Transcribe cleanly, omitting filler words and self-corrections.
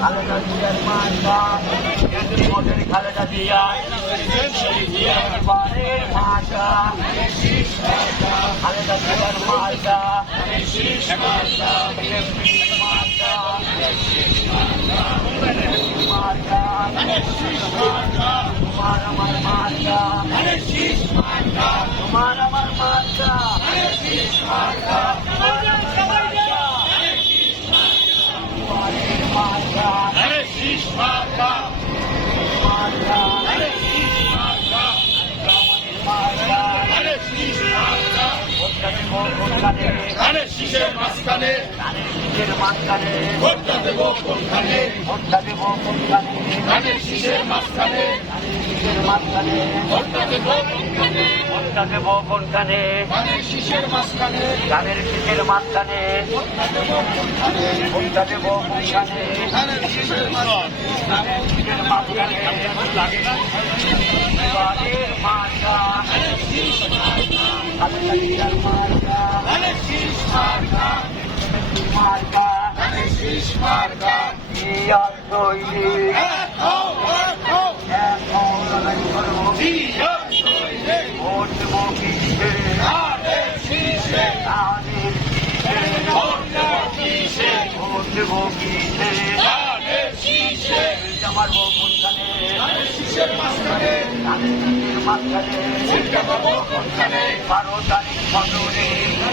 খালেদা জিয়ার মার্কা কেন্দ্রীয় খালেদা জিয়া এবারের মার্কা খালেদা জিয়ার মার্কা মার্কা তোমার আমার মার্কা তোমার আমার মার্কা শীষের মাঝখানে ভোটটা দেব কোনখানে ধানের শীষের মাঝখানে ভোটটা দেব কোনখানে ধানের শীষের মাঝখানে ধানের শীষের মাঝখানে ভোটটা দেব কোনখানে ভোটটা দেব কোনখানে ধানের শীষের মাঝখানে এবারের মার্কা খালেদা জিয়ার মার্কা ধানের শীষ মার্কা মার্কা ধানের শীষ মার্কা জিয়ার তৈরি এখন লড়াই করবো ভোট দেব কিসে ধানের শীষে ধানের শীষে ভোট দেব কিসে ভোট দেব কিসে ধানের শীষে মারবো কোনখানে ধানের শীষের মাঝখানে ধানের শীষের মাঝখানে ভোটটা দেব কোনখানে 12 তারিখ 15